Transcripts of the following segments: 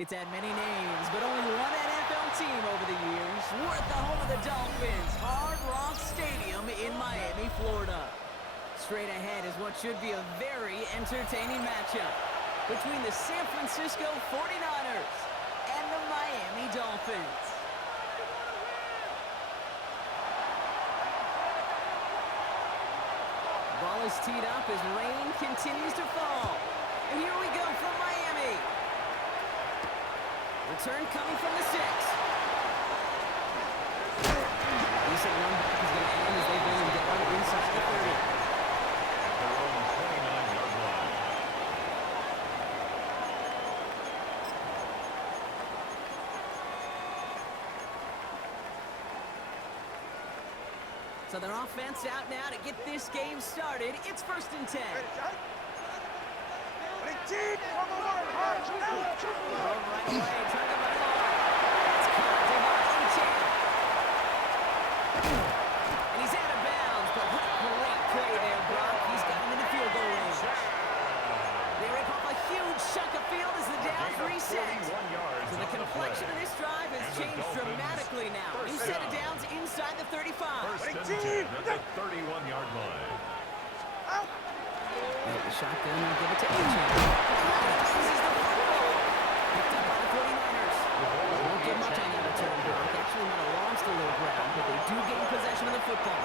It's had many names, but only one NFL team over the years. We're at the home of the Dolphins, Hard Rock Stadium in Miami, Florida. Straight ahead is what should be a very entertaining matchup between the San Francisco 49ers and the Miami Dolphins. Ball is teed up as rain continues to fall. And here we go from Miami. Return coming from the 6. Decent run back is going to end as they bring him down inside the 30. At their own 29-yard line. So their offense out now to get this game started. It's 1st and 10. Right away, trying to run it. It's caught. And he's out of bounds, but what a great play there, Brock. He's got him in the field goal range. They rip off a huge chunk of field as the downs reset. So the complexion of this drive has changed dramatically now. New set of downs inside the 35. 1st and 10 at the 31-yard line. The shotgun will give it to A-Chain. This is the football. Picked up by the 49ers. Won't get much on that return, Brock. Actually might have lost a little ground, but they do gain possession of the football.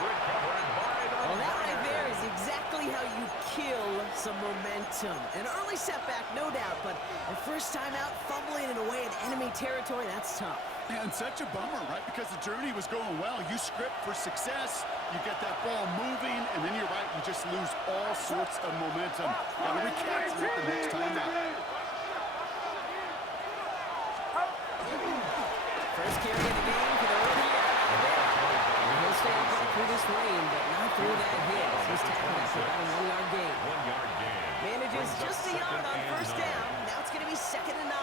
Well, that right there is exactly how you kill some momentum. An early setback, no doubt, but the first time out, fumbling it away in enemy territory, that's tough. And such a bummer, right? Because the journey was going well. You script for success, you get that ball moving, and then you're right, you just lose all sorts of momentum. Got to recapture it the next time out. First carry of the game for the rookie out there. He'll stay up through this rain, but not through that hit. He's tackled for about a 1-yard gain. 1-yard gain. Manages just a yard on first down. Now it's going to be 2nd and 9.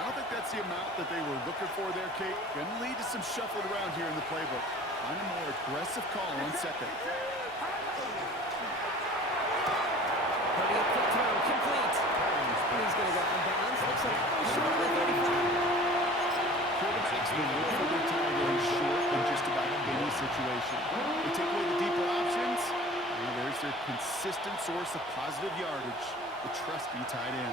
I don't think that's the amount that they were looking for there, Kate. Going to lead to some shuffling around here in the playbook. Find a more aggressive call on 2nd. Putting a quick throw, complete. He's going to go out of bounds. Looks like a little short of the 35. Quarterbacks will look for their tight end short in just about any situation. They take away the deeper options. Well, there's their consistent source of positive yardage, the trusty tight end.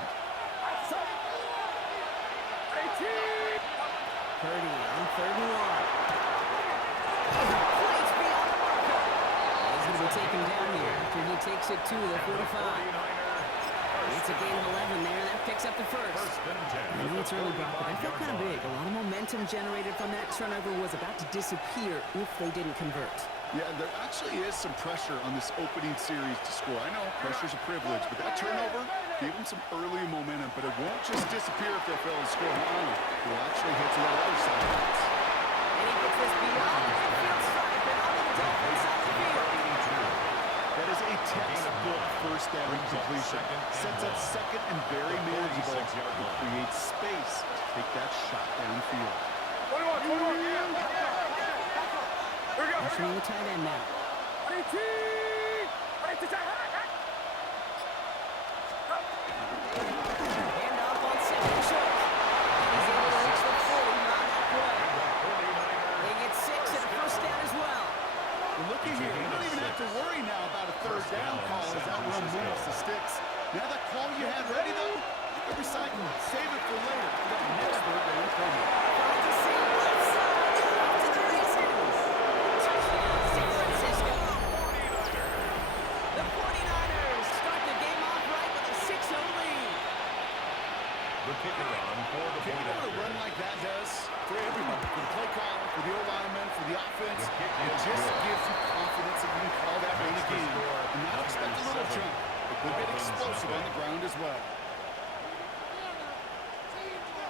Purdy on 3rd and 1. Plays beyond the marker. He's going to be taken down here after he takes it to the 45. It's a gain of 11 there. That picks up the first. I know it's early, Brock, but that felt kind of big. A lot of momentum generated from that turnover was about to disappear if they didn't convert. Yeah, there actually is some pressure on this opening series to score. I know pressure's a privilege, but that turnover gave them some early momentum, but it won't just disappear if they fail to score. It will actually hit to that other side. And he gets this beyond the midfield stripe and on the Dolphins side of the field. That is a textbook first down completion. Sets up 2nd and very manageable. It creates space to take that shot downfield. Pushing the tight end now. Hand off on 2nd and short. And he's able to reach the 40 on that play. They get 6 and a first down as well. Well, looky here. You don't even have to worry now about a 3rd down call as that run moves the sticks. Now that call you had ready, though, every cycle, save it for later. You got the next 3rd down coming. Glad to see left side off to the races. Touchdown, San Francisco. The 49ers start the game off right with a 6-0 lead. The kicker on for the 49ers. What a run like that does for everybody, for the play caller, for the O-lineman, for the offense, it just gives you confidence that you can call that run again and not expect a little jump, but go get explosive on the ground as well.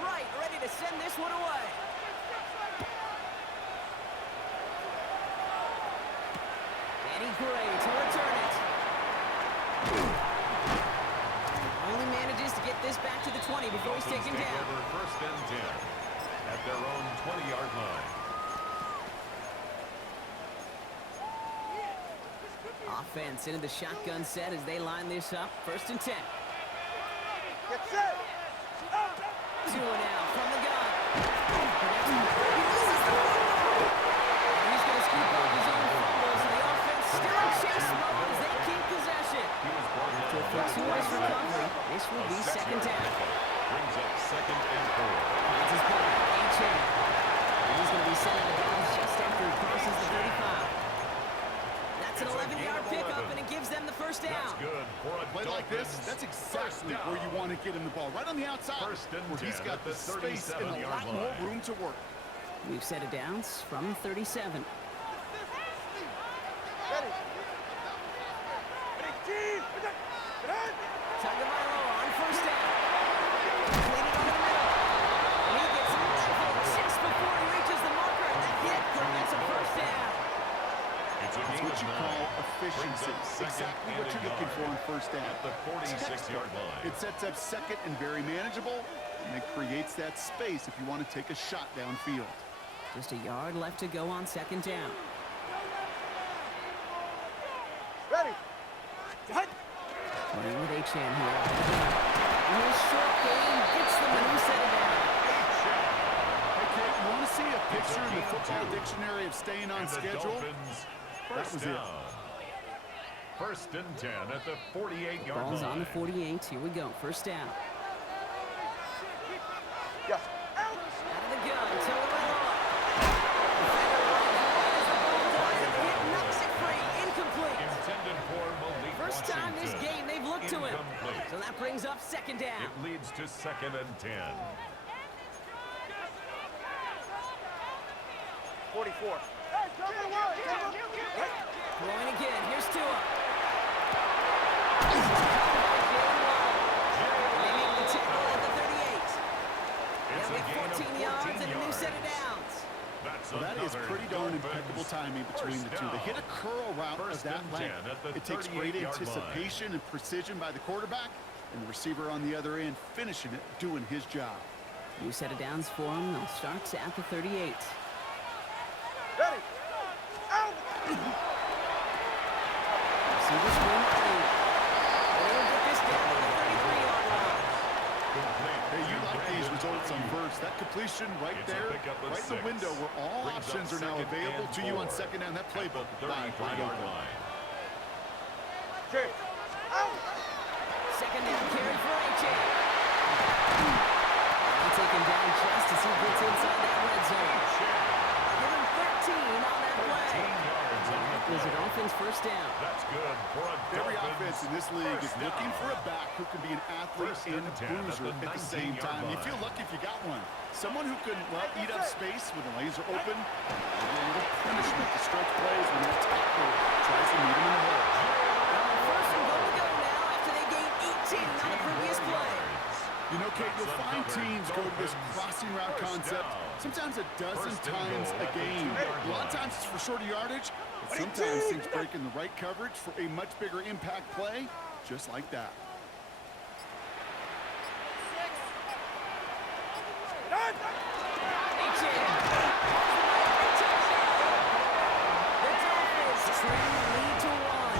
Right, ready to send this one away. Danny Gray to return it. Only manages to get this back to the 20 before he's taken down. 1st and 10 at their own 20-yard line. Offense into the shotgun set as they line this up. 1st and 10. Get set. 2 now from the gun. He loses the football. And he's going to scoop up his own fumbles, and the offense still in chase mode as they keep possession. After a fortuitous recovery, this will be second down. Brings up 2nd and 4. That's his ball, A-Chain. He's going to be sent out of bounds just after he crosses the 35. That's an 11-yard pickup, and it gives them the first down. That's good for a Play like this, that's exactly where you want to get him the ball. Right on the outside, where he's got the space and a lot more room to work. We've set it downs from 37. Tagovailoa on first down. Completed over the middle. And he gets leveled just before he reaches the marker, and that hit provides a first down. That's what you call efficiency. Exactly what you're looking for in first down. At the 46-yard line. It sets up second and very manageable, and it creates that space if you want to take a shot downfield. Just a yard left to go on second down. Playing with H-Chan here. And his short game gets them a new set of down. Hey, Kate, you want to see a picture in the football dictionary of staying on schedule? First was down. it. 1st and 10 at the 48-yard line. Ball's on the 48. Here we go. First down. Yes. Out of the gun. Tagovailoa. The hit knocks it free. Incomplete. Intended for Malik First time this Washington. game they've looked to him. Incomplete. So that brings up second down. It leads to 2nd and 10. 44. Throwing again. Here's Tua. They make the tackle at the 38. It's They'll a get gain of 14 yards and a new yards. set of downs. That's Well, that is another pretty darn Dolphins impeccable timing between the first two. They hit a down. curl route of First that and length. 10 at the It takes great 38-yard anticipation and precision by the quarterback, and the receiver on the other end finishing it, doing his job. New set of downs for them. They'll start at the 38. Ready. Out. Receivers win the lead. They'll get this down to the 33-yard line. Hey, you like these results on first. That completion right It's a there, pickup of right in the 6. window where all Brings up options are now 2nd available and to you on 4. second down. That playbook, At the wide 33-yard open. line. Jay. Out. Second down carry for A-Chain. They'll take him down just as he gets inside that red zone. Give him 13 on that 13 play. yards on the That was play. a Dolphins first down. That's good for a Every Dolphins offense in this league is first looking down. for a back who can be an athlete First and and a 10 at bruiser the at the same 19-yard time. You line. feel lucky if you got one. Someone who can, well, eat up space when the lanes are open. And a little punishment to stretch plays when that tackle tries to meet him in the hole. First and goal to go now after they gained 18 on the previous play. You know, Kate, you'll find teams go to this crossing route concept sometimes a dozen times a game. A lot of times it's for shorter yardage, but sometimes things break in the right coverage for a much bigger impact play, just like that. A-Chain. The Dolphins trim the lead to 1.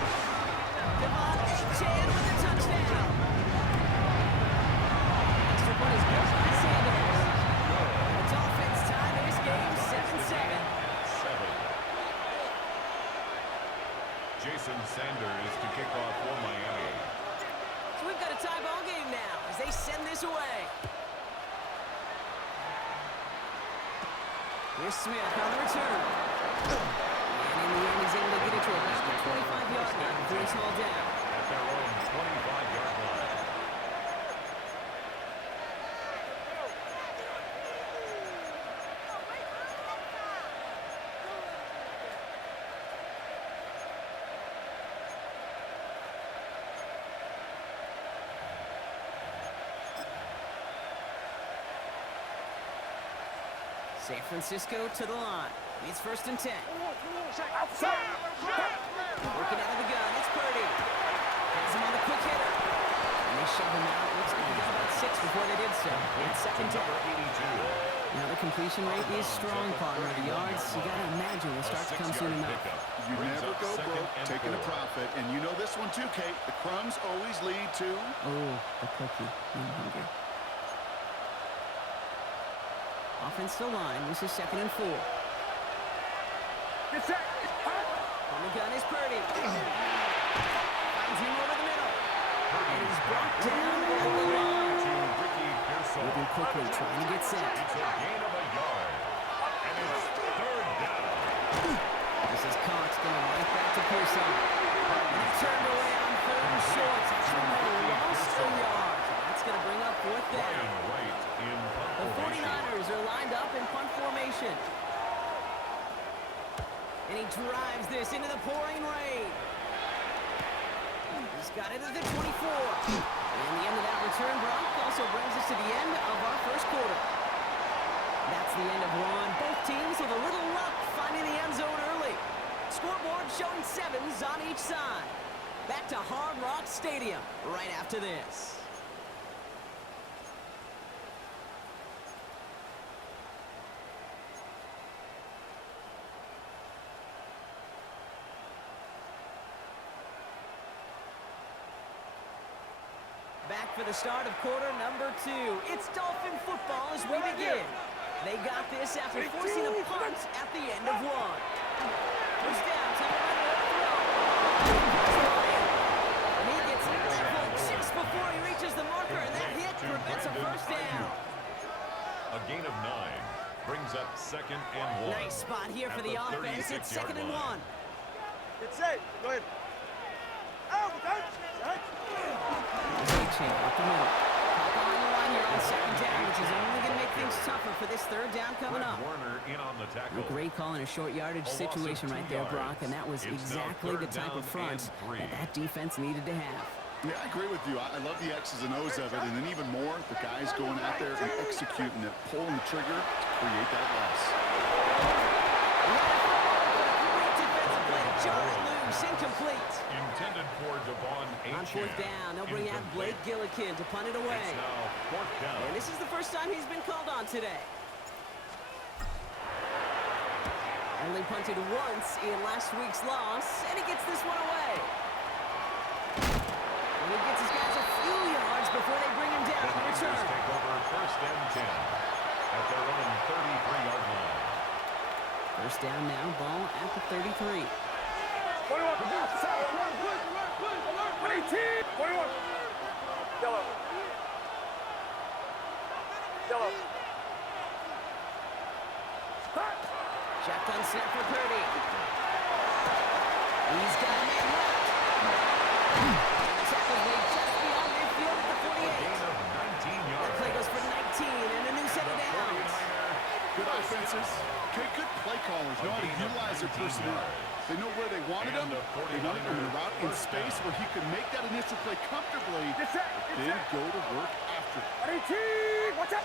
Devon A-Chain with the touchdown. Extra point is good by Sanders. The Dolphins tie this game 7-7. 7. Jason Sanders to kick off for Miami. So we've got a tie ball game now as they send this away. Here's Smith on the return. And in the end, he's able to get it to about the 25-yard line before he's hauled down. At their own 25-yard line. San Francisco to the line. It's 1st and 10. Outside. Working out of the gun. It's Purdy. Has him on the quick hitter. And they shove him out. Looks like he got about 6 before they did so. It's 2nd down. Number 82. Now the completion rate is strong, partner. The yards, you got to imagine, will start to come soon enough. You never go broke taking a profit, and you know this one too, Kate. The crumbs always lead to... Oh, the cookie. I'm hungry. Offensive line. This is 2nd and 4. Get set. On the gun is Purdy. Finds him over the middle. And he's brought down at the line. Moving quickly, trying to get set. It's a gain of a yard. And it's 3rd down. This is Cox going right back to Pearson. And he turned away on 3rd and short. Actually, lost a yard. That's going to bring up 4th down. Right in punt The formation. 49ers are lined up in punt formation. And he drives this into the pouring rain. He's got it at the 24. And the end of that return, Brock, also brings us to the end of our first quarter. That's the end of one. Both teams with a little luck finding the end zone early. Scoreboard showing 7s on each side. Back to Hard Rock Stadium right after this. Back for the start of quarter number 2. It's Dolphin football as we begin. They got this after forcing a punt at the end of one. First down, time to run the throw. And he gets leveled just before he reaches the marker, and that hit prevents a first down. A gain of 9 brings up 2nd and 1. Nice spot here for the offense. It's 2nd and 1. Get set. Go ahead. Out. Set. Chain up the middle. Hop on the line here on 2nd down, which is only going to make things tougher for this 3rd down coming up. Warner in on the tackle. A great call in a short yardage situation right there, Brock, and that was exactly the type of front that defense needed to have. Yeah, I agree with you. I love the X's and O's of it, and then even more, the guys going out there and executing it, pulling the trigger to create that loss. Great defensive play. Jarred loose, incomplete. Intended for Devon On 4th down, they'll bring out Blake Gillikin to punt it away. It's now 4th down. And this is the first time he's been called on today. Only punted once in last week's loss, and he gets this one away. And he gets his guys a few yards before they bring him down on the return. Take over 1st and 10 at their own 33-yard line. First down now, ball at the 33. 21. Yellow. Shotgun snap for Purdy. He's got a man left. The tackle's made just beyond midfield at the 48. Gain of 19 yards. That play goes for 19 and a new set of downs. Good offenses. Okay, good play callers know how to utilize their personnel. They know where they wanted him. They wanted him in a route in space where he could make that initial play comfortably, but then go to work after it. Watch out.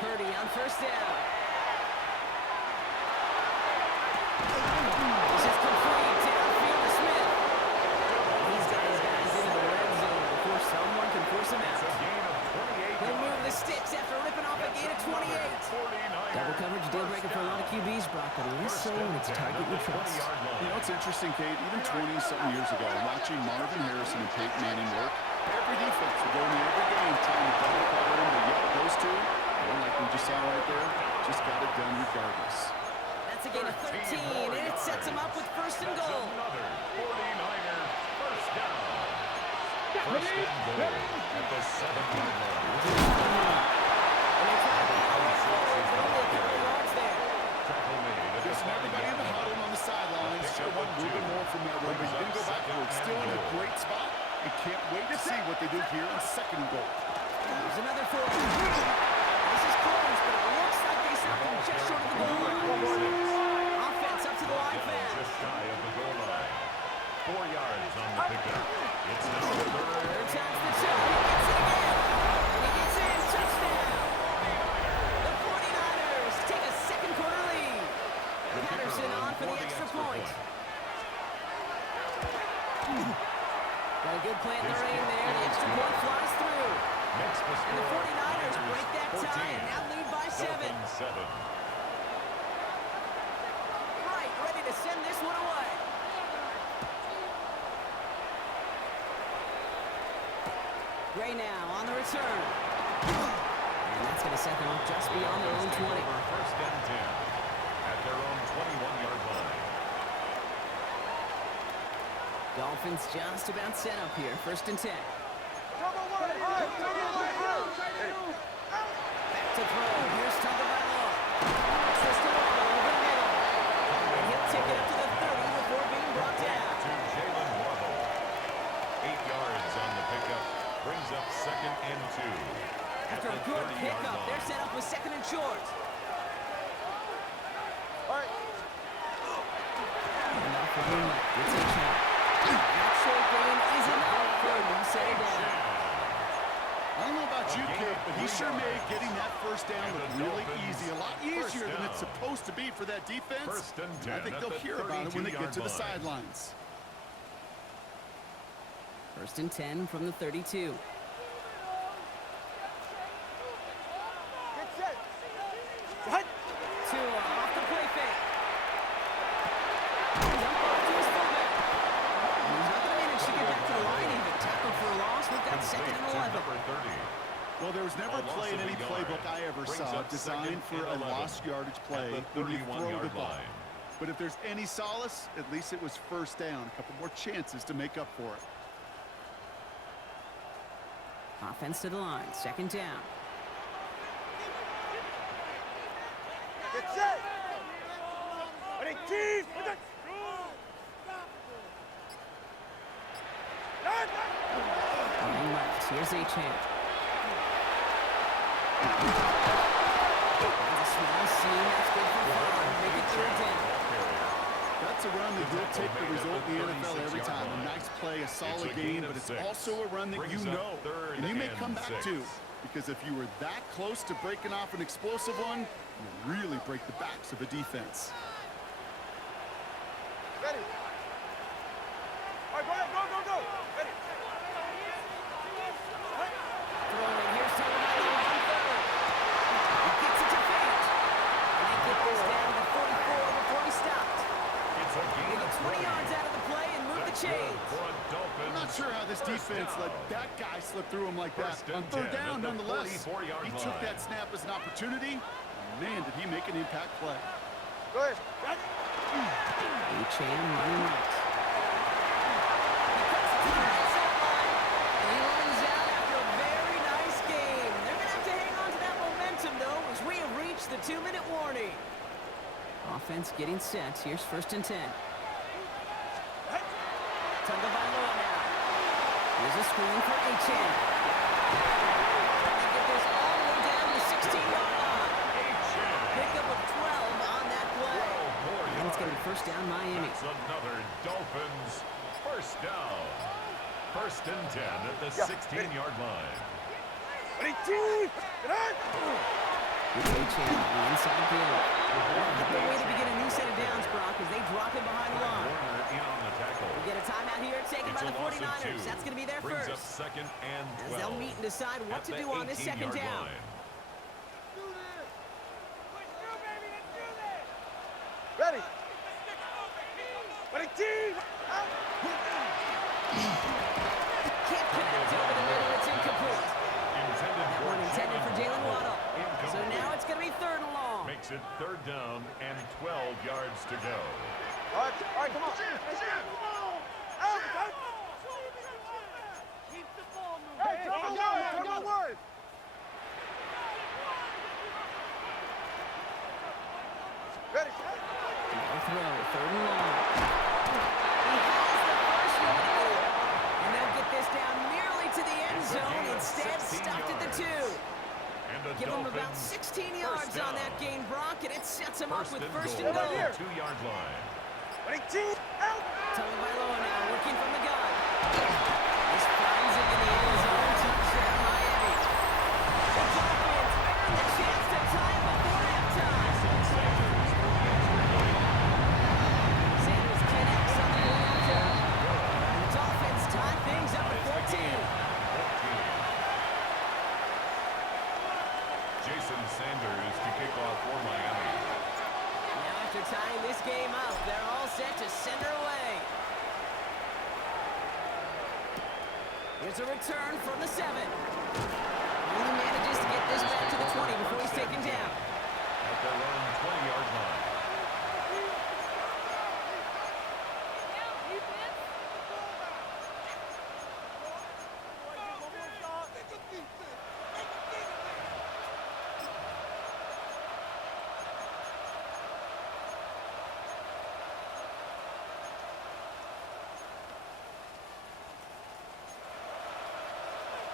Purdy on first down. This is complete. Downfield to Smith. He's got his guys into the red zone before someone can force him out. He'll move the sticks after ripping off a gain of 28. Double coverage deal breaker for a lot of QBs, Brock, but less so when it's target you trust. You know, it's interesting, Kate, even 20-something years ago, watching Marvin Harrison and Peyton Manning work, every defense would go into every game trying to double cover him, but yet those two, well, like we just saw right there, just got it done regardless. That's a gain of 13, and it sets him up with 1st and goal. Another 49er first down. First and goal at the 7-yard line. And they try to power forward, but only a couple yards there. Tackle made at the Listen, everybody in the huddle on the sidelines should want a little bit more from that run, but you didn't go backwards. Still in a great spot, and can't wait to see what they do here on 2nd and goal. There's another 4. This is close, but it looks like they stopped him just short of the goal line. Offense up to the line fan. just shy of the goal line. 4 yards on the pickup. It's now 3rd. Third time's the charm. He gets it again. And he gets in. Touchdown. The 49ers take a 2nd quarter lead. Patterson on for the extra point. Got a good play in the rain there. The extra point flies through. Makes the And the score. 49ers break that tie and now lead by 7. Dolphins 7. Right, ready to send this one away. Gray now on the return. that's going to set them up just beyond their own 20. First and 10 at their own 21-yard line. Dolphins just about set up here. First and 10. Back to throw. Here's Tagovailoa. Twisted ball over the middle. And he'll take it up to the 30 before being brought down. To Jalen Waddle. 8 yards on the pickup. Brings up second and 2. After a good pickup, they're set up with second and short. Enough running left. It's a chance. That short gain is enough for a new set of down. I don't know about you, kid, but he sure made getting that first down look really easy. A lot easier than it's supposed to be for that defense. First and 10 I think they'll hear about it when they get to the sidelines. First and 10 from the 32. Tua off the play fake. He's up off to his fullback. He's not going to manage to get back to the line even. Tackle for a loss. We've got second and 11. Number 30. Well, there was never a play in any playbook I ever saw designed for a lost yardage play when you throw the ball. But if there's any solace, at least it was first down. A couple more chances to make up for it. Offense to the line. Second down. Get set. Ready, team. Running left. Here's A-Champ. That's a small seam. That's good for 5. Make it third down. That's a run that will take the result in the NFL every time. A nice play, a solid game, but it's also a run that you know. And you may come back to, because if you were that close to breaking off an explosive one, you really break the backs of a defense. Ready. All right, go ahead, go. Ready. Throwing. Here's Tagovailoa on third. He gets it to Fate. And they get this down to 44 before he stopped. It's a They gain get of 20 yards out of the play and move the chains. I'm not sure how this defense let that guy slip through him like that. On third down, nonetheless, he took that snap as an opportunity. Man, did he make an impact play. Go ahead. A-Chan running right. He cuts it to the right sideline. And he runs out after a very nice game. They're going to have to hang on to that momentum, though, as we have reached the 2-minute warning. Offense getting set. Here's first and 10. Tagovailoa now. Here's a screen for A-Chan. They get this all the way down to the 16-yard line. Pickup of 12 on that play. And it's going to be first down Miami. That's another Dolphins first down. First and 10 at the 16-yard line. Ready, team. Get on. With A-Chan on the inside field. Not the way to begin a new set of downs, Brock, as they drop it behind the line. Warner in on the tackle. We get a timeout here taken It's by a the loss of 49ers. 2. That's going to be their Brings up first. second and As 12. they'll meet and decide what to do on this second down. Ready. Ready, team. Out. Can't connect over the middle. It's incomplete. That one intended for Jalen Waddle. So now it's going to be third and long. Makes it third down and 12 yards to go. All right, come on. Out. Keep the ball moving. Hey, come on. Ready. No throw. Third and long. He has the first one. And they'll get this down nearly to the end zone. Instead, stopped at the 2. Give them about 16 yards on that gain, Brock, and it sets them up with first and goal. 2-yard line. Ready, team. Out. Tagovailoa now working from the gun. This finds it in the end zone. Touchdown, Miami. The Dolphins earn the chance to tie it before halftime. Sanders connects on the after. And the Dolphins tie things up at 14. Jason Sanders to kick off for Miami. Now after tying this game up, they're all set to send her away. Here's a return from the 7. Only manages to get this back to the 20 before he's taken down. At their own 20-yard line.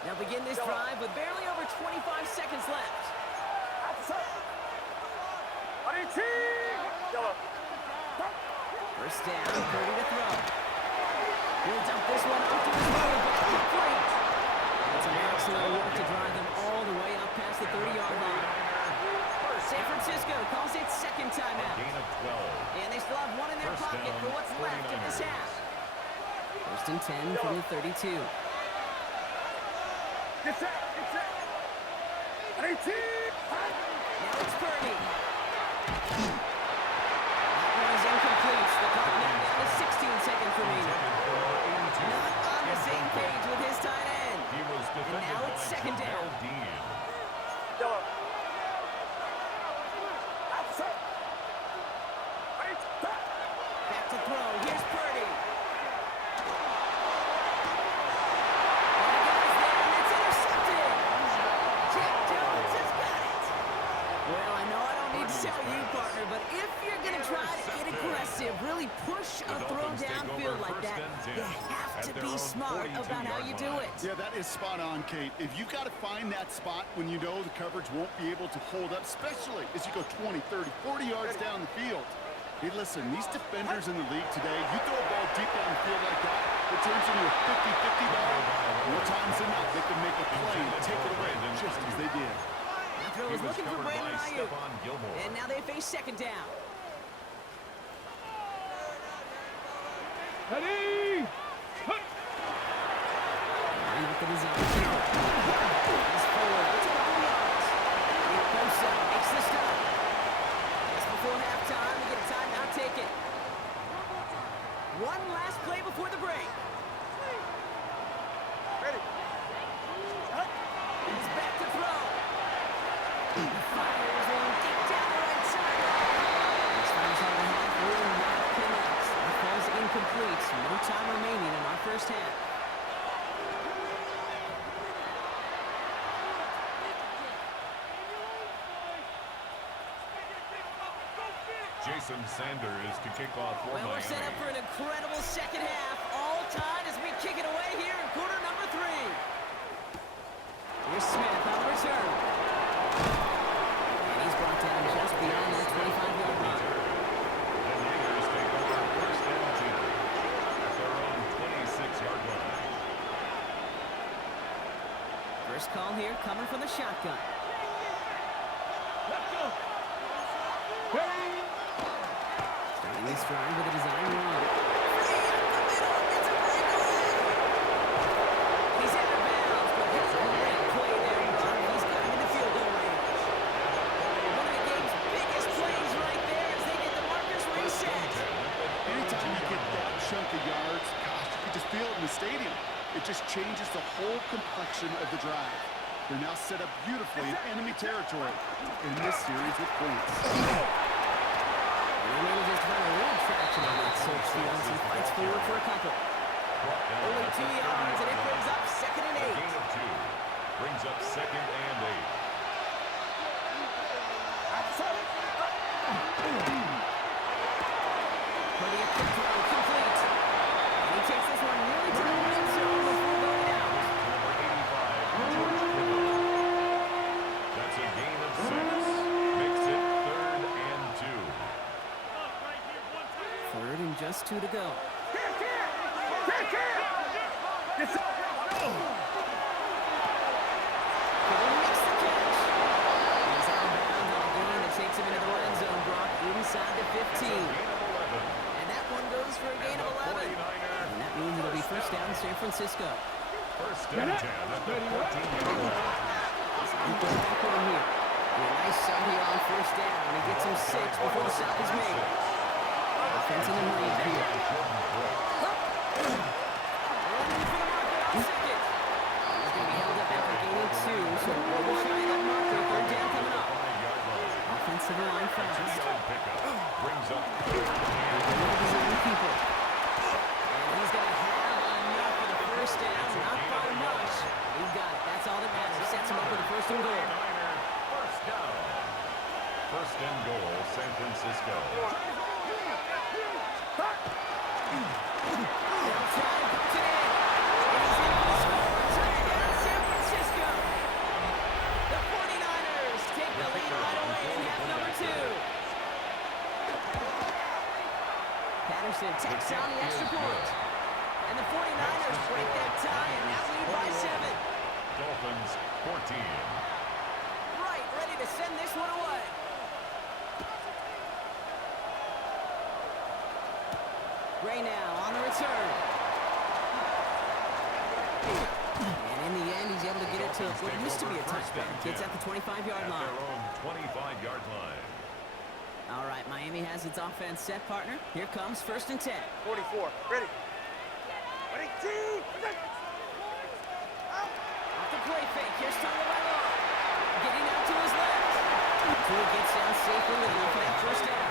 They'll begin this drive with barely over 25 seconds left. First down, 30 to throw. He'll dump this one off to his running back. Complete. It's an excellent work to drive them all the way up past the 30-yard line. San Francisco calls it second timeout. Gain of 12. And they still have one in their First pocket down, for what's left of this 49ers. half. First and 10 from the 32. Get set. 18. Now it's Purdy. That one is incomplete. The clock now down to 16 seconds remaining. Not on the same page with his tight end. He was defended now it's by second down. Jamel Dean. Back to throw. Here's Purdy. And it's intercepted. Jack Jones has got it. Well, I know I don't need to tell you, partner, but if you're going to try to get aggressive, really push a throw downfield like that, you have to be smart about how you do it. Yeah, that is spot on, Kate. If you've got to find that spot when you know the coverage won't be able to hold up, especially as you go 20, 30, 40 yards down the field. Hey, listen, these defenders in the league today, you throw a ball deep down the field like that, it turns into a 50-50 ball. More times than not, they can make a play and take it away just as they did. That throw He was was looking for covered by Brandon Ayuk. Stephon Gilmore. And now they face second down. Ready. And with the design. He's forward. It's a couple yards. Nick Bosa makes the stop. Just before halftime, we get a timeout taken. One last play before the break. Ready. He's back to throw. He fires one deep down the right sideline. This fires on the half. Will not connect. That falls incomplete. No time remaining in our first half. Jason Sanders to kick off for Well, we're Miami. set up for an incredible second half. All tied as we kick it away here in quarter number 3. Here's Smith on the return. And he's brought down just beyond that 25-yard line. The Niners take over first and 10 at their own 26-yard line. First call here coming from the shotgun. Let's go. Ready. Starting this drive with a design run. Free up the middle. It's a breakaway. He's out of bounds, but he's a great play there, Ron. He's got him in the field goal range. One of the game's biggest plays right there as they get the markers reset. Anytime you get that chunk of yards, gosh, you can just feel it in the stadium. It just changes the whole complexion of the drive. They're now set up beautifully in enemy territory in this series with points. And he manages to find a little traction on that search field as he fights forward for a couple. Only 2 yards, and it brings up second and 8. Gain of 2 brings up second and 8. Purdy a quick throw, complete. And he takes this one nearly to the red zone before going out. Number 85, George Kittle. That's a gain of 6. Makes it third and 2. Third and just 2 to go. Kittle makes the catch. He's out of bounds on a gain that takes him into the red zone, Brock, inside the 15. Gain of 11. And that one goes for a gain of 11. 49er. And that means it'll be first down San Francisco. First and 10 at the 14-yard line. He's going back on here. And a nice shot here on first down. And he gets him 6 before the stop is made. Offense in the lane here. Running for the marker on second. He's going to be held up after gaining 2, so we'll shy Anderson tacks on the extra point. And the 49ers break that tie and now lead by 7. Dolphins 14. Right, ready to send this one away. Gray now on the return. And in the end, he's able to get it to what used to be a touchdown. Gets at the 25-yard line. At their own 25-yard line. All right, Miami has its offense set, partner. Here comes 1st and 10. 44. Ready. Ready, team. Off the play fake. Here's Tagovailoa. Getting out to his left. Tua gets down safely with enough for that 1st down.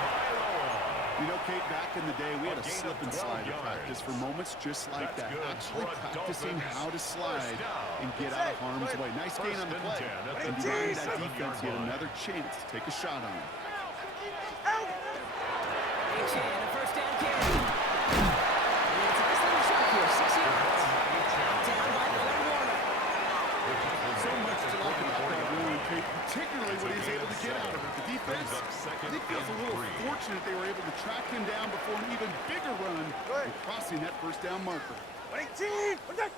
You know, Kate, back in the day, we had a slip and slide practice for moments just like that. Actually practicing how to slide and get out of harm's way. Nice gain on the play. And behind that defense, he had another chance to take a shot on him. H.A. and a 1st down carry. And it's a nice little shot here. 6 yards. Down by Miller Warner. So much to like about that run, Kate, particularly what he's able to get out of it. The defense, I think, feels a little fortunate they were able to track him down before an even bigger run and crossing that 1st down marker. Ready, team. H.A.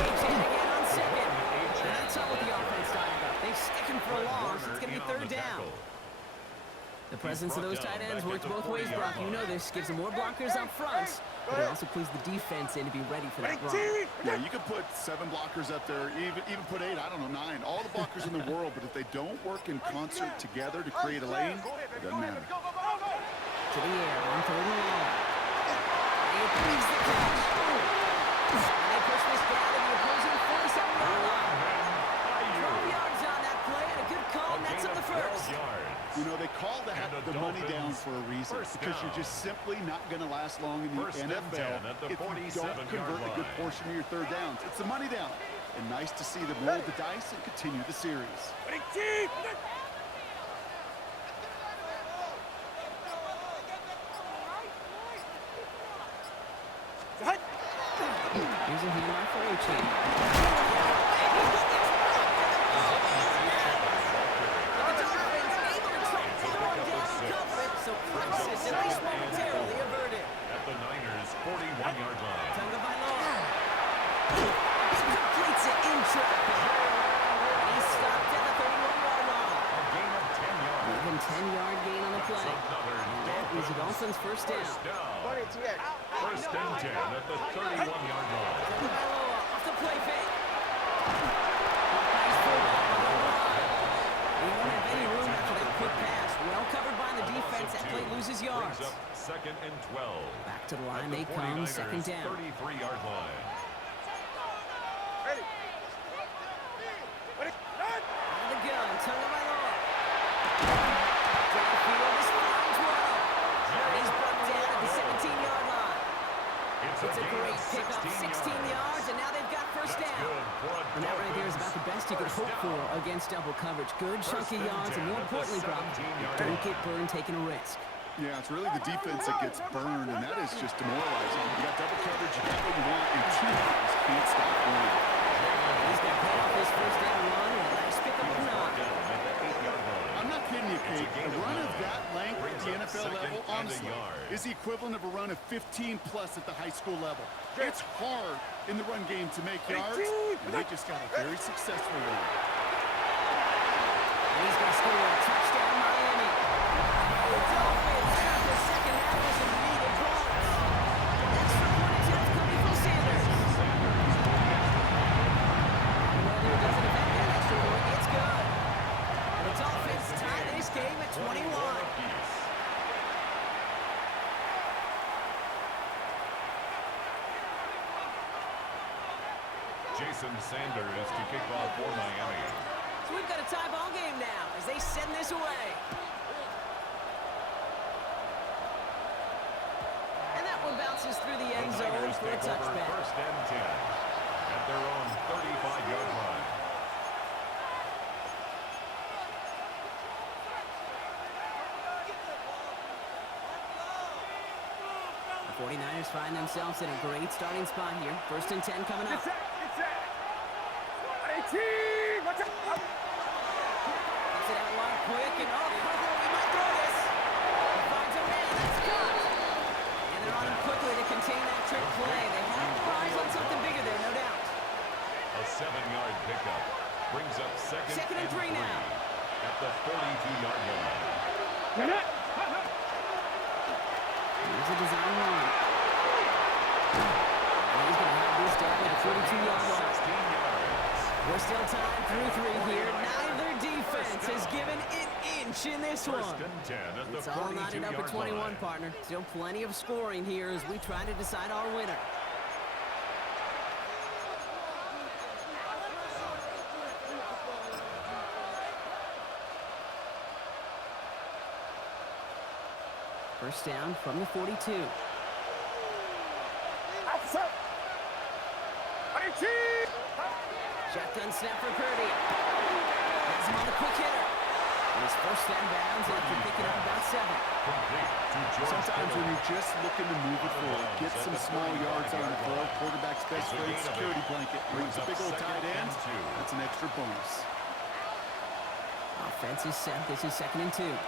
again on 2nd. And that's not what the offense dialed up. They stick him for a loss. It's going to be 3rd down. The presence of those tight ends works both ways, Brock. You know this. Gives them more blockers up front, but it also clues the defense in to be ready for that run. Yeah, you could put 7 blockers up there, even put 8, I don't know, 9. All the blockers in the world, but if they don't work in concert together to create a lane, it doesn't matter. To the air on 3rd and long. He completes the catch. And they push this down to the opposing 47-yard line. 12 yards on that play, and a good call, and that's on the 1st. You know, they call that the money down for a reason, because you're just simply not going to last long in the NFL if you don't convert a good portion of your 3rd downs. It's the money down. And nice to see them roll the dice and continue the series. Ready, team. Here's a handoff for H.A. So crisis, at least momentarily, averted. At the Niners' 41-yard line. Tagovailoa. He completes it in traffic. He's stopped at the 31-yard line. A gain of 10 yards. Even 10-yard gain on the play. And that is the Dolphins' 1st down. First down. 1st and 10 at the 31-yard line. Tagovailoa off the play fake. Nice fullback on the line. He won't have any room after that quick pass. Well covered by the defense. That play loses yards. Brings up 2nd and 12. Back to the line they come. 2nd down. 33-yard line. Ready. Ready. Run. Out of the gun. Tagovailoa. Downfield is finds well. And he's brought down at the 17-yard line. It's a great pickup. 16 yards, and now they've got 1st down. And that right there is about the best you could hope for against double coverage. Good chunky yards, and more importantly, Brock, don't get burned taking a risk. Yeah, it's really the defense that gets burned, and that is just demoralizing. You got double coverage, you got what you want, and 2 guys can't stop one. He's got paid off his 1st down run, and a nice pickup of 9. I'm not kidding you, Kate. A run of that length at the NFL level, honestly, is the equivalent of a run of 15-plus at the high school level. It's hard in the run game to make yards, and they just got a very successful one. And he's going to score a touchdown, Miami. The Dolphins got the 2nd half with some needed points. Extra point attempt coming from Sanders. Whether it doesn't affect that extra point, it's good. And the Dolphins tie this game at 21. Jason Sanders to kick off for Miami. So we've got a tie ball game now as they send this away. And that one bounces through the end zone for a touchback. 1st and 10 at their own 35-yard line. The 49ers find themselves in a great starting spot here. 1st and 10 coming up. 7-yard pickup. Brings up second and 3 now. At the 42-yard line. Here's a design run. And he's going to have this down at 42-yard line. 16 yards. We're still tied through 3 here. Neither defense has given an inch in this one. First and 10 at the It's all knotted up at 21, line. partner. Still plenty of scoring here as we try to decide our winner. First down from the 42. Shotgun snap for Purdy. Has him on the quick hitter. And his first down bounds after picking up about 7. Sometimes when you're just looking to move it forward, get some small yards on the throw, quarterback's best friend, security blanket. Brings a big old tight end. That's an extra bonus. Offense is set. This is 2nd and 2. 21.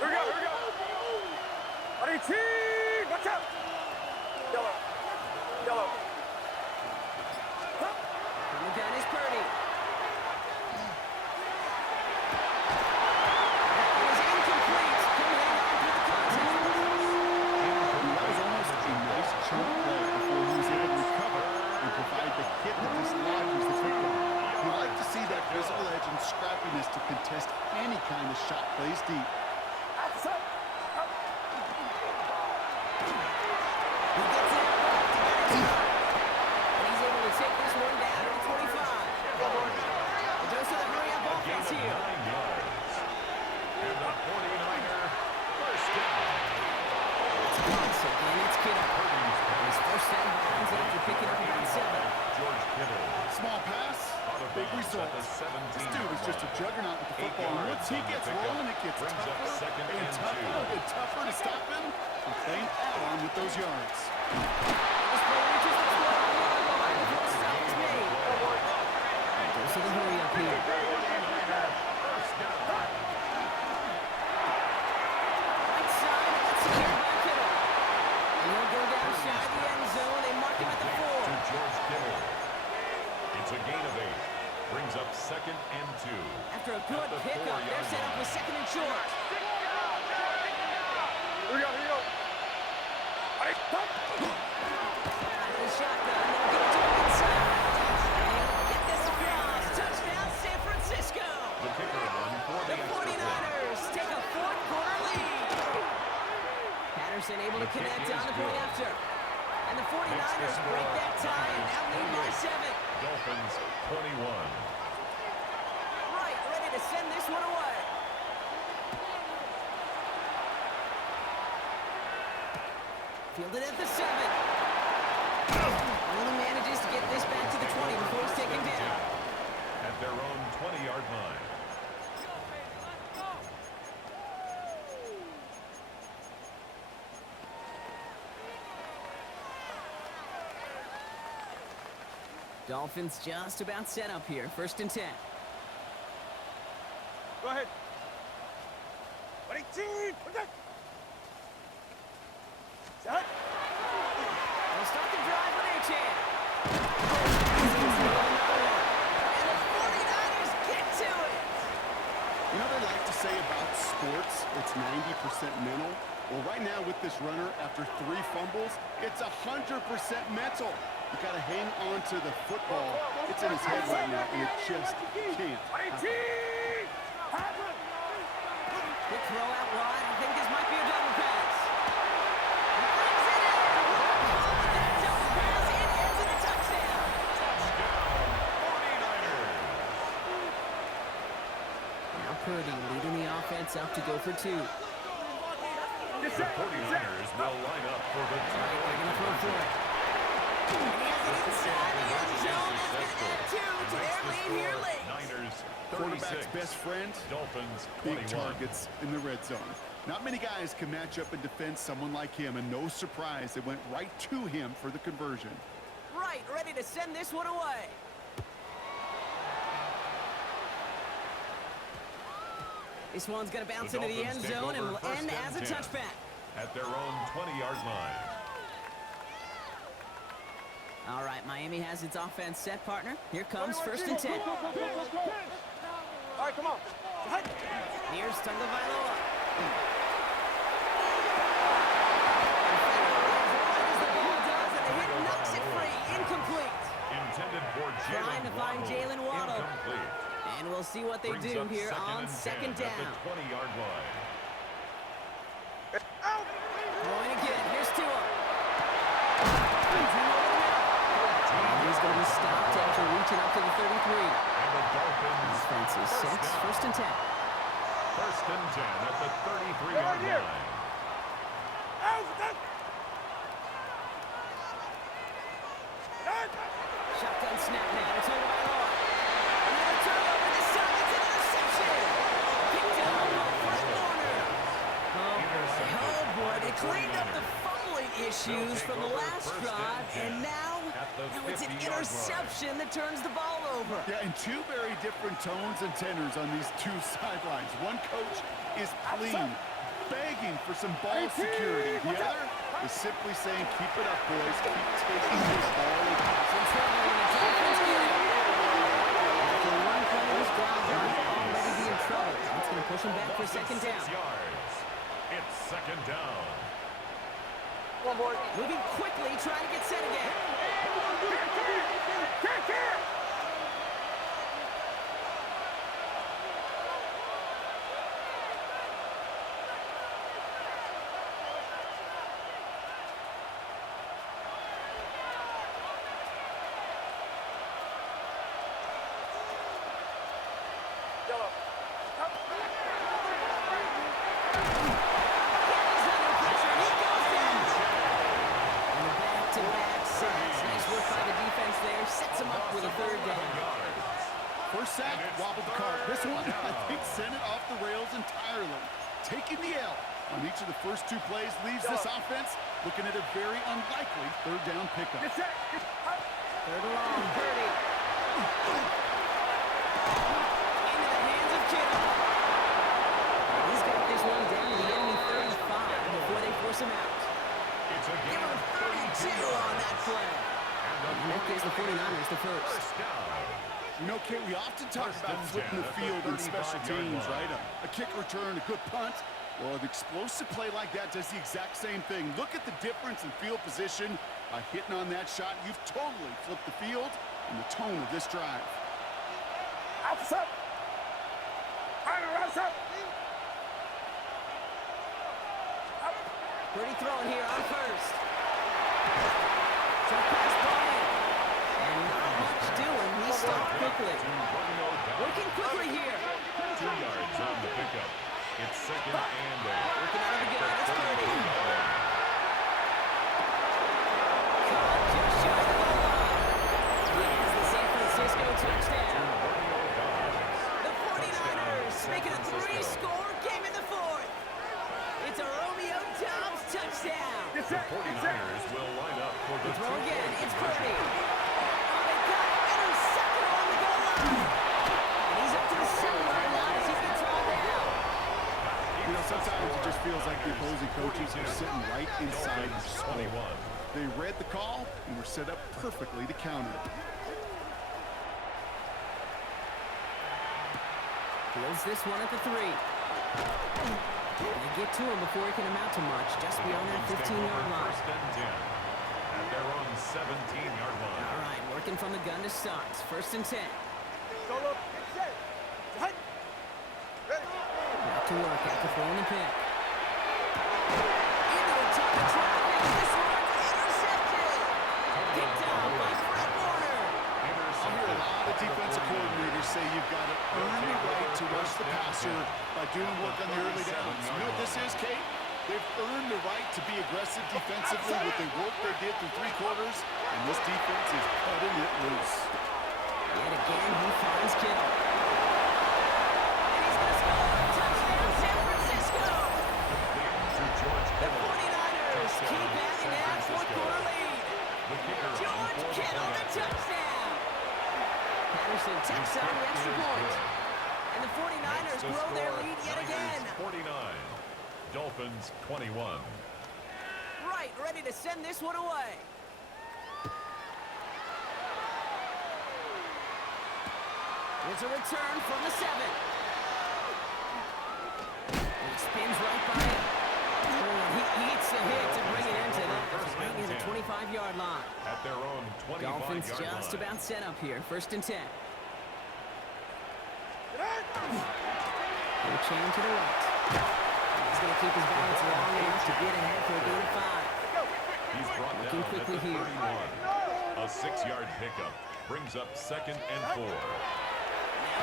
Here we go. Watch out. Yellow. From the gun is Purdy. That is incomplete. He'll hang on through the contest. That was almost a nice chunk play before he was able to recover and provide the hit that dislodges the football. You like to see that physical edge and scrappiness to contest any kind of shot plays deep. He gets it out back to get it done. And he's able to take this one down to the 25. A dose of the hurry-up offense here. 9 yards. And the 49er first down. It's Bunce again. It's Kittle. His first down bounds after picking up about 7. George Kittle. Small pass, big result. This dude is just a juggernaut with the football. And once he gets rolling, it gets tougher to stop him from playing add-on with those yards. This play reaches the 12-yard line before a stop is made. Goes to the hurry-up here. Right side, and that's secured by Kittle. And he'll go down shy of the end zone. They mark him at the 4. To George Kittle. It's a gain of 8. Brings up 2nd and 2. After a good pickup, they're set up with 2nd and short. Here we go. Out of the shotgun, they'll get to the inside. And he'll get this across. Touchdown, San Francisco. The kicker on for The 49ers take a 4th-quarter lead. Patterson able to connect on the point after. And the 49ers break that tie and now lead by 7. Dolphins 21. Right, ready to send this one away. Fielded at the 7. Only manages to get this back to the 20 before he's taken down. At their own 20-yard line. Dolphins just about set up here. 1st and 10. Go ahead. 18. Protect. Set. They'll start the drive with Achan. And the 49ers get to it. You know what they like to say about sports? It's 90% mental. Well, right now with this runner, after 3 fumbles, it's 100% mental. You got to hang on to the football. It's in his head right now, and it just can't happen. Quick throw out wide. I think this might be a double pass. Brings it in. That double pass, it ends in a touchdown. Now Purdy leading the offense up to go for 2. The 49ers will line up for the They're going to throw for it. And he has it inside the end zone. It's going to add 2 to their lead here late. Niners Quarterback's 36. best friend, Dolphins big 21. targets in the red zone. Not many guys can match up and defend someone like him, and no surprise, it went right to him for the conversion. Right, ready to send this one away. This one's going to bounce into the end Dolphins take zone and over will first end and as a 10 touchback. At their own 20-yard line. All right, Miami has its offense set, partner. Here comes first and 10. All right, come on. Here's Tagovailoa. As the ball does, and the hit knocks it free. Incomplete. Intended for Trying to find Jalen Waddle. Incomplete. And we'll see what they Brings do up here on second at down. the 20-yard line. Throwing again. Here's Tua. And he's going to be stopped after reaching up to the 33. And the Dolphins Defense is set. First and 10. First and 10 at the 33-yard line. Shotgun snap now. It's over by Law. Another turnover. This time it's an interception. Picked up by Fred Warner. Oh boy. They cleaned up the fumbling issues from the last drive, and now it's an interception that turns the ball over. Yeah, and two very different tones and tenors on these two sidelines. One coach is pleading, begging for some ball security. The other is simply saying, keep it up, boys. Keep taking this ball. Some trouble in the Dolphins game. After one play, this ground might already be in trouble. That's going to push him back for second down. 6 yards. It's second down. Come on, boy. Moving quickly, trying to get set again. Yellow. He's under pressure, and he goes down. And the back-to-back sacks. Nice work by the defense there. Sets him up with a third down. First sack, wobbled the cart. This one, I think, sent it off the rails entirely. Taking the L on each of the first two plays leaves this offense looking at a very unlikely third down pickup. Get set. Third and long, Purdy. Into the hands of Kittle. He's got this one down to the enemy 35 before they force him out. It's a Give game him of 32 on that play. And that gives the 49ers the first. First down. You know, Kate, we often talk First about and flipping 10 the at the field in special 35-yard teams, line. right? A kick return, a good punt. Well, an explosive play like that does the exact same thing. Look at the difference in field position. By hitting on that shot, you've totally flipped the field and the tone of this drive. Outside. Outside. Purdy throwing here on first. Tough pass Bryant. And not much doing. He stopped quickly. Working quickly here. 2 yards on the pickup. It's second and 8. Working out of the gun. It's Purdy. Caught just shy of the goal line. He has the San Francisco touchdown. The 49ers making a 3-score game in the fourth. It's a Romeo Doubs touchdown. The 49ers will line up for the Throw again. It's Purdy. conversion. Oh, they got it. Intercepted on the goal line. And he's up to the 7-yard line as he's been thrown down. You know, sometimes it just feels like the opposing coaches are sitting right inside the score. 21. They read the call and were set up perfectly to counter it. Fields this one at the 3. They get to him before he can amount to much, just beyond that 15-yard line. First and 10 at their own 17-yard line. All right, working from the gun to Suggs. First and 10. Solo. Get set. Ready. Back to work after throwing the pick. Into a ton of traffic. This one's intercepted. Picked out by Fred Warner. I hear a lot of defensive coordinators say you've got to earn the right to rush the passer by doing work on the early downs. You know what this is, Kate? They've earned the right to be aggressive defensively with the work they did through 3 quarters, and this defense is cutting it loose. Yet again, he finds Kittle. And he's going to score. Touchdown, San Francisco. The 49ers keep adding to that fourth-quarter lead. George Kittle, the touchdown. Patterson takes on the extra point. And the 49ers grow their lead yet again. 49. Dolphins 21. Right, ready to send this one away. Here's a return from the 7. And he spins right by it. He eats the hit to bring it into that. Right near the 25-yard line. At their own 25-yard line. Dolphins just about set up here. 1st and 10. Little chain to the right. He's going to keep his balance long enough to get ahead for a gain of 5. He's brought Looking down quickly at the here. 31. A 6-yard pickup brings up 2nd and 4. Now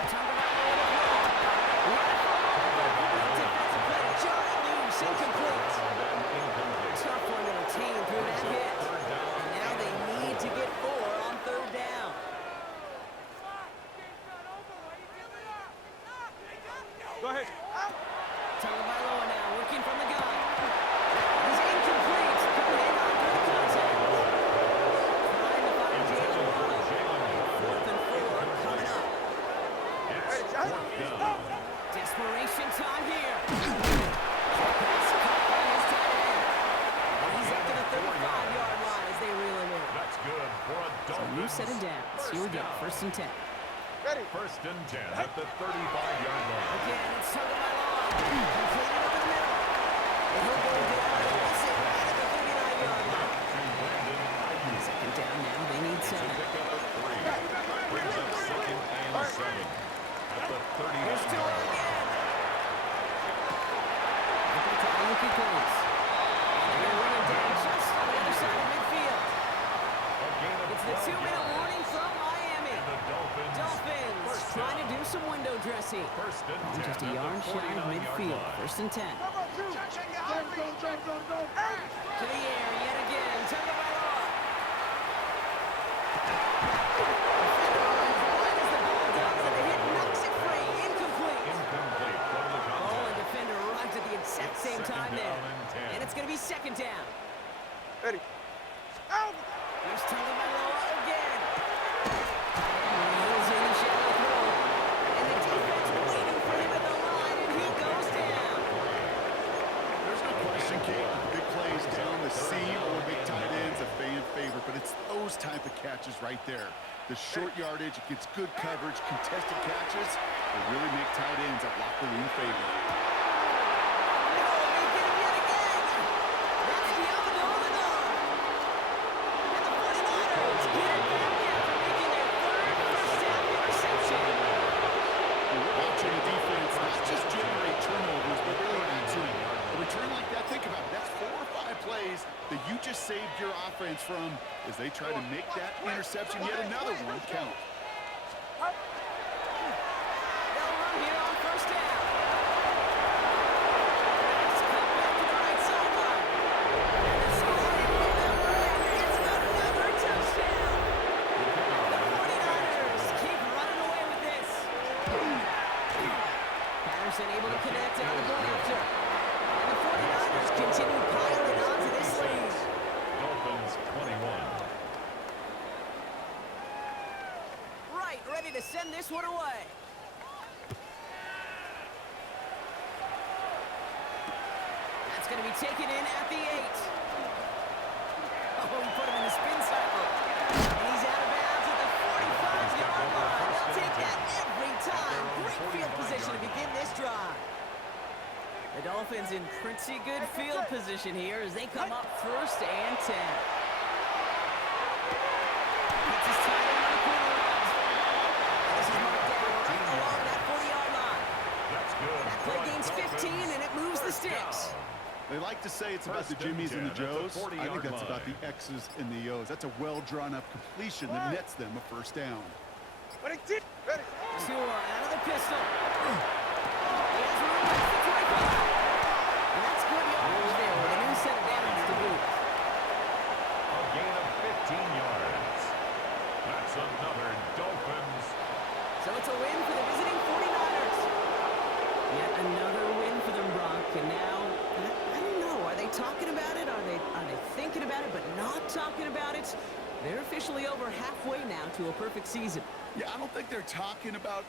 defensive play. Johnny loose. Incomplete. Tough one to retain through that hit. And now they need to get 4 on 3rd down. Go ahead. Tagovailoa now working from the gun. He's incomplete. Couldn't hang on through the contact. Trying to find Jalen Waddle. 4th and 4 coming up. It's 4th down. Desperation time here. Pass caught by his tight end. And he's up to the 35-yard line as they reel him in. That's good for a So new Dolphins. set of downs. Here we go. 1st and 10. Ready. 1st and 10 at the 35-yard line. Again, it's Tagovailoa. Completed over the middle. And he'll go down and miss it right at the 39-yard line. Second down now. They need 7. Pick up at 3. Brings up 2nd and 7 at the 30-yard Here's Tua line. again. Looking to Ayuki goes. And they're running down just on the other side of midfield. A gain of It's the 12 2-minute yards. warning from Miami. And the Dolphins. Dolphins First trying to down. do some window dressing. 1st and 10 Just a at yard the shy of 49-yard midfield. line. 1st and 10. Go. To the air yet again. Tagovailoa. Incomplete from the contact. Defender runs at the exact same Second time there. down and 10. And it's going to be 2nd down. Ready. Out. Here's Tagovailoa again. Reels in a shallow throw. And the defense waiting for him at the line, and he goes down. There's no question, Kate. Big plays down the seam or big tight ends, a fan favorite, but it's those type of catches right there. The short yardage, it gets good coverage, contested catches, they really make tight ends a locker room favorite. No, they get him yet again. That's Diablo. And the 49ers get it back after making their 3rd first down interception. We're watching the defense not just generate turnovers, but really add to it. A return like that, think about it, that's 4 or 5 plays that you just saved your offense from as they try to make that interception, yet another one, count. They'll run here on 1st down. Nice cut back to the right sideline. And the score in number 8 gets another touchdown. The 49ers keep running away with this. Patterson able to connect on the going after. And the 49ers continue piling onto this lead. Dolphins 21. Right, ready to send this one away. That's going to be taken in at the 8. Oh, he put him in the spin cycle. And he's out of bounds at the 45-yard line. They'll take that every time. Great field position to begin this drive. The Dolphins in pretty good field position here as they come up 1st and 10. Gets his tight end on the corner route. This is marked down right along that 40-yard line. That's good. That play gains 15, and it moves the sticks. They like to say it's about the First and Jimmies and the 10 at the Joes. I 40-yard think that's about the line. X's and the O's. That's a well-drawn-up completion that nets them a 1st down. Ready. Ready. Tua out of the pistol. He has room past the 25. And that's good yardage there with a new set of downs to boot. A gain of 15 yards. That's another Dolphins. So it's a win for the visiting 49ers. Yet another win for them, Brock. And now, I don't know, are they talking about it? Are they thinking about it but not talking about it? They're officially over halfway now to a perfect season. Yeah, I don't think they're talking about